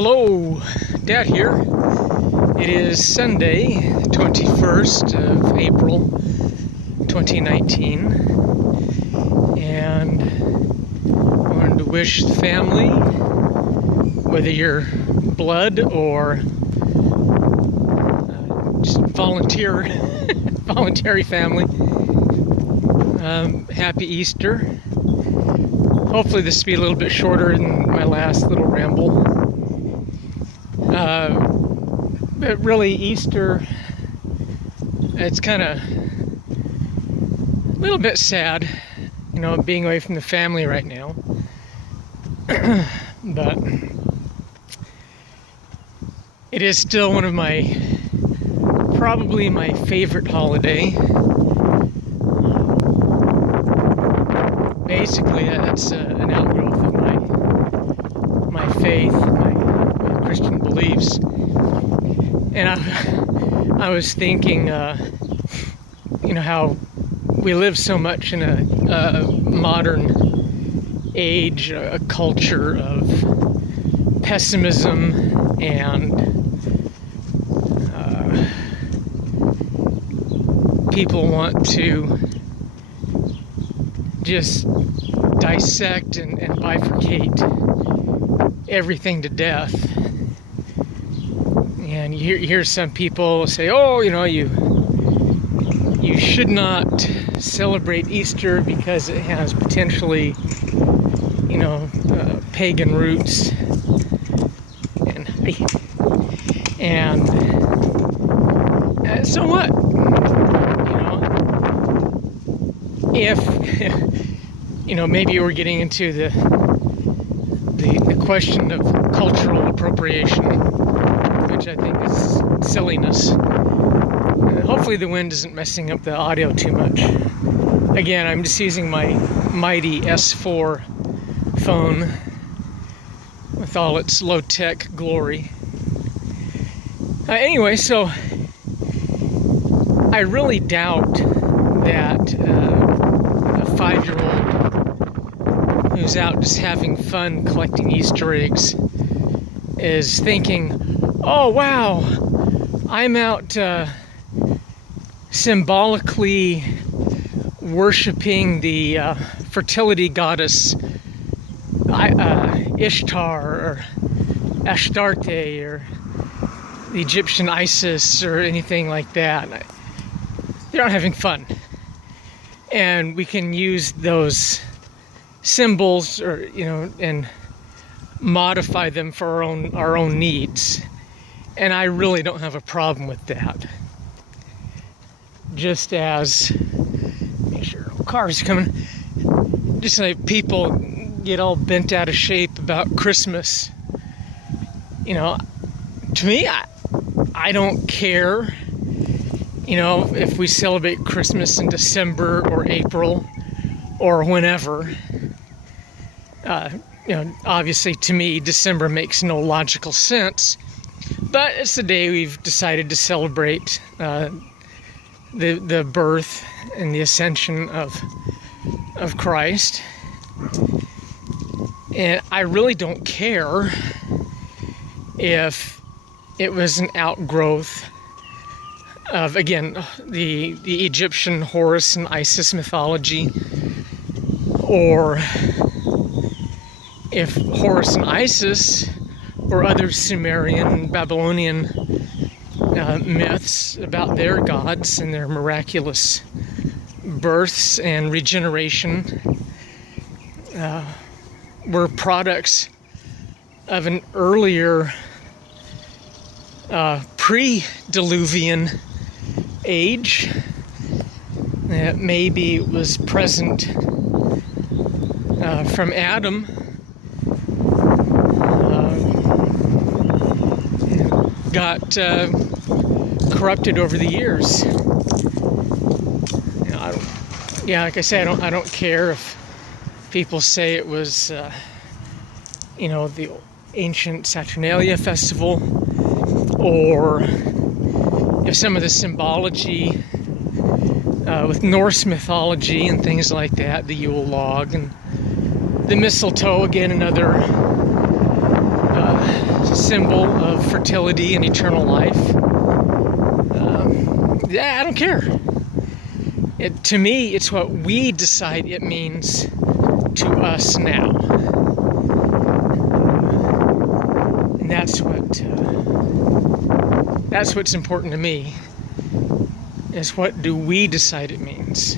Hello, Dad here. It is Sunday, 21st of April, 2019, and I wanted to wish the family, whether you're blood or just voluntary family, happy Easter. Hopefully this will be a little bit shorter than my last little ramble. But really, Easter, it's kind of a little bit sad, being away from the family right now. But it is still one of probably my favorite holiday. Basically, that's an outgrowth of my faith, my Christian beliefs. And I was thinking, how we live so much in a modern age, a culture of pessimism and people want to just dissect and bifurcate everything to death. And you hear some people say, "Oh, you should not celebrate Easter because it has potentially, pagan roots." And so what? If maybe we're getting into the question of cultural appropriation, which I think is silliness. Hopefully the wind isn't messing up the audio too much. Again, I'm just using my mighty S4 phone with all its low-tech glory. Anyway, so I really doubt that a 5-year-old who's out just having fun collecting Easter eggs is thinking, "Oh wow, I'm out symbolically worshiping the fertility goddess Ishtar or Astarte or the Egyptian Isis or anything like that." They're not having fun. And we can use those symbols and modify them for our own needs. And I really don't have a problem with that. Just as, make sure no cars coming, just like people get all bent out of shape about Christmas. To me, I don't care, if we celebrate Christmas in December or April or whenever. Obviously to me, December makes no logical sense, but it's the day we've decided to celebrate the birth and the ascension of Christ. And I really don't care if it was an outgrowth of, again, the Egyptian Horus and Isis mythology, or if Horus and Isis or other Sumerian and Babylonian myths about their gods and their miraculous births and regeneration were products of an earlier pre-Diluvian age that maybe was present from Adam, got corrupted over the years. Like I say, I don't care if people say it was the ancient Saturnalia festival, or if some of the symbology with Norse mythology and things like that, the Yule log and the mistletoe, again, another symbol of fertility and eternal life. Yeah, I don't care. To me, it's what we decide it means to us now. And that's what's important to me, is what do we decide it means.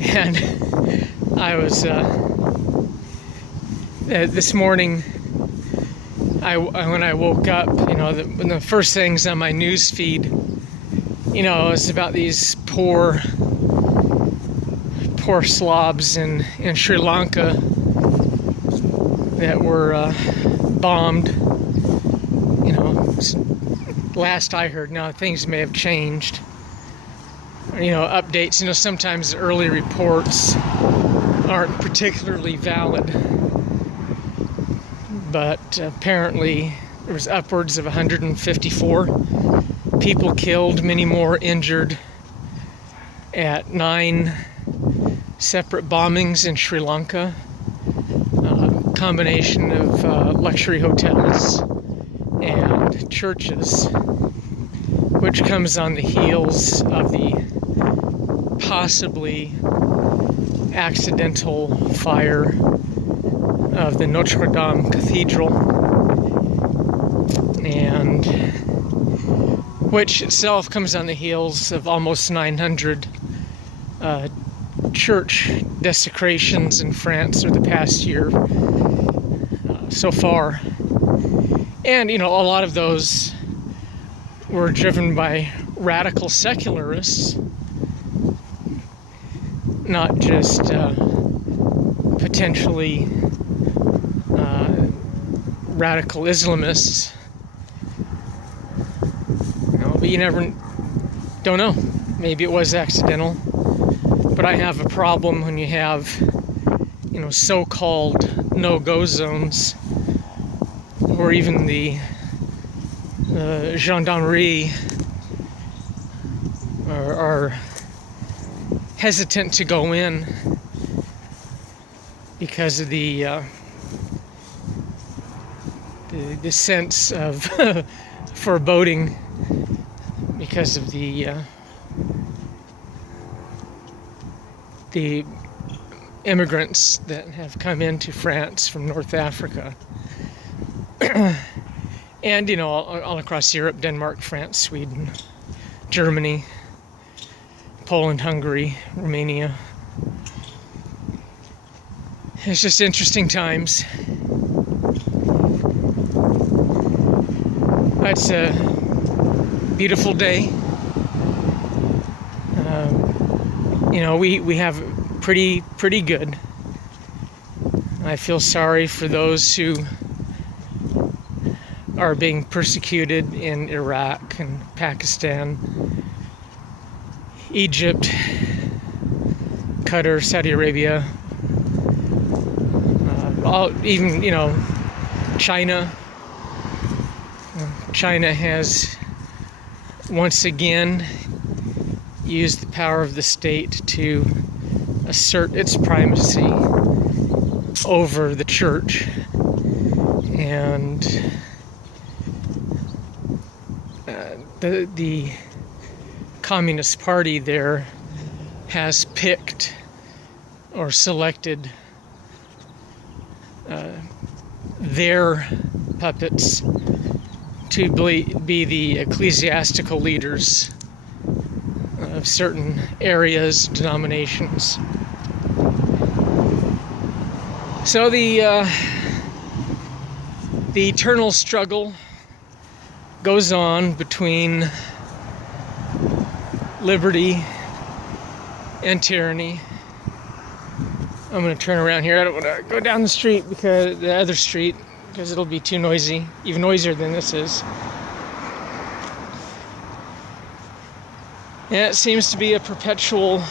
And I was this morning, when I woke up, one of the first things on my news feed, was about these poor slobs in Sri Lanka that were bombed. Last I heard, now things may have changed. Updates. Sometimes early reports aren't particularly valid, but apparently there was upwards of 154 people killed, many more injured at 9 separate bombings in Sri Lanka. Combination of luxury hotels and churches, which comes on the heels of the possibly accidental fire of the Notre Dame Cathedral, and which itself comes on the heels of almost 900 church desecrations in France over the past year so far. And, a lot of those were driven by radical secularists, not just potentially radical Islamists. But you never don't know. Maybe it was accidental. But I have a problem when you have, so-called no-go zones, or even the gendarmerie are hesitant to go in because of the sense of foreboding, because of the immigrants that have come into France from North Africa. And, all across Europe, Denmark, France, Sweden, Germany, Poland, Hungary, Romania. It's just interesting times. It's a beautiful day. We have pretty good. I feel sorry for those who are being persecuted in Iraq and Pakistan, Egypt, Qatar, Saudi Arabia, even China. China has once again used the power of the state to assert its primacy over the church, and the Communist Party there has picked or selected their puppets to be the ecclesiastical leaders of certain areas, denominations. So the eternal struggle goes on between liberty and tyranny. I'm going to turn around here. I don't want to go down the street, because the other street, because it'll be too noisy, even noisier than this is. Yeah, it seems to be a perpetual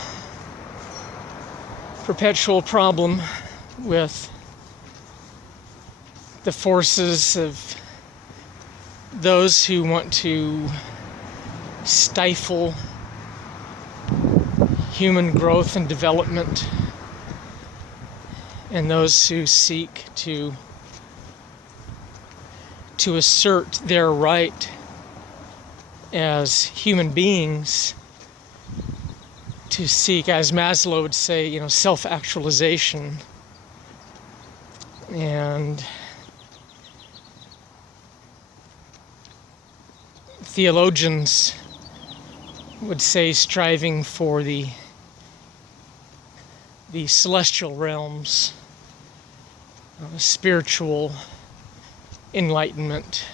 problem with the forces of those who want to stifle human growth and development, and those who seek to to assert their right as human beings to seek, as Maslow would say, self-actualization. And theologians would say striving for the celestial realms, spiritual enlightenment.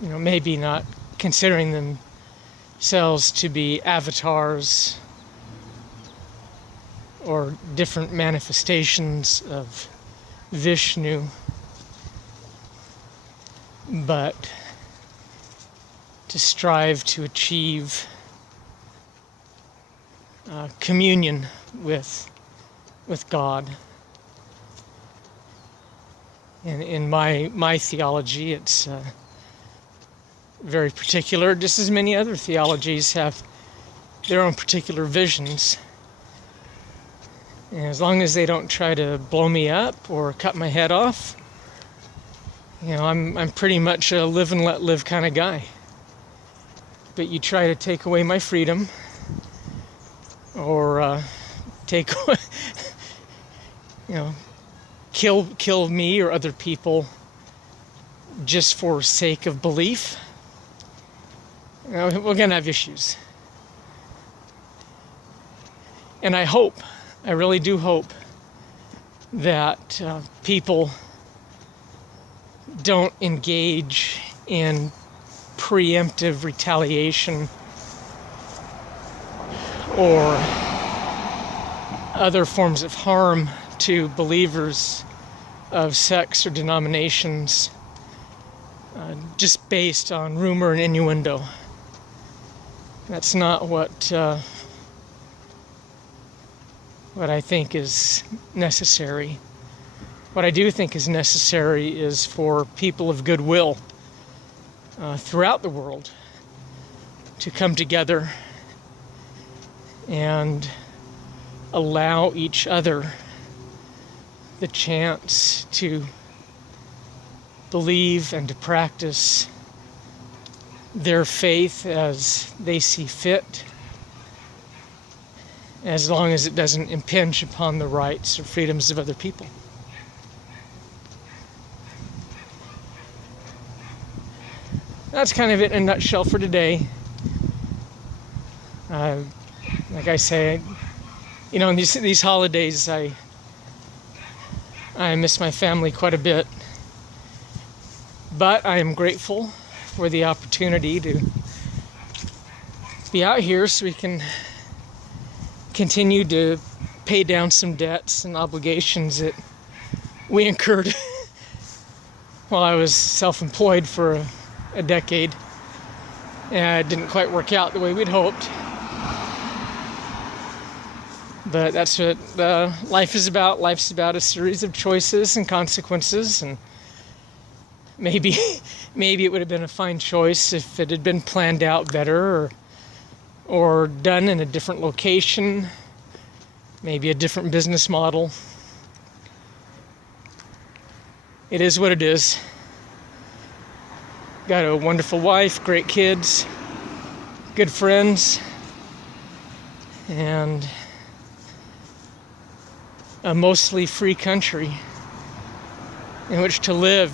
Maybe not considering themselves to be avatars or different manifestations of Vishnu, but to strive to achieve communion with God. And in my theology, it's very particular, just as many other theologies have their own particular visions. And as long as they don't try to blow me up or cut my head off, I'm pretty much a live and let live kind of guy. But you try to take away my freedom, or take kill me or other people just for sake of belief, we're gonna have issues. And I really do hope that people don't engage in preemptive retaliation or other forms of harm to believers of sects or denominations just based on rumor and innuendo. That's not what I think is necessary. What I do think is necessary is for people of goodwill throughout the world to come together and allow each other the chance to believe and to practice their faith as they see fit, as long as it doesn't impinge upon the rights or freedoms of other people. That's kind of it in a nutshell for today. Like I say, in these holidays, I miss my family quite a bit. But I am grateful for the opportunity to be out here so we can continue to pay down some debts and obligations that we incurred while I was self-employed for a decade. And it didn't quite work out the way we'd hoped. But that's what life is about. Life's about a series of choices and consequences, and maybe it would have been a fine choice if it had been planned out better, or done in a different location, maybe a different business model. It is what it is. Got a wonderful wife, great kids, good friends, and a mostly free country in which to live.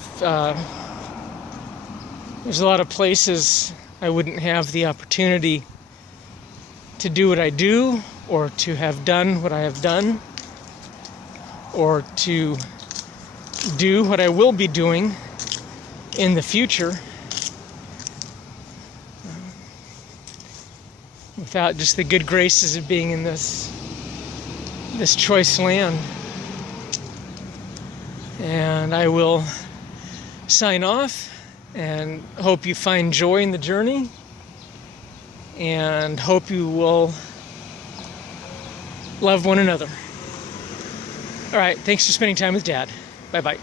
There's a lot of places I wouldn't have the opportunity to do what I do, or to have done what I have done, or to do what I will be doing in the future, without just the good graces of being in this choice land. And I will sign off and hope you find joy in the journey, and hope you will love one another. All right, thanks for spending time with Dad. Bye-bye.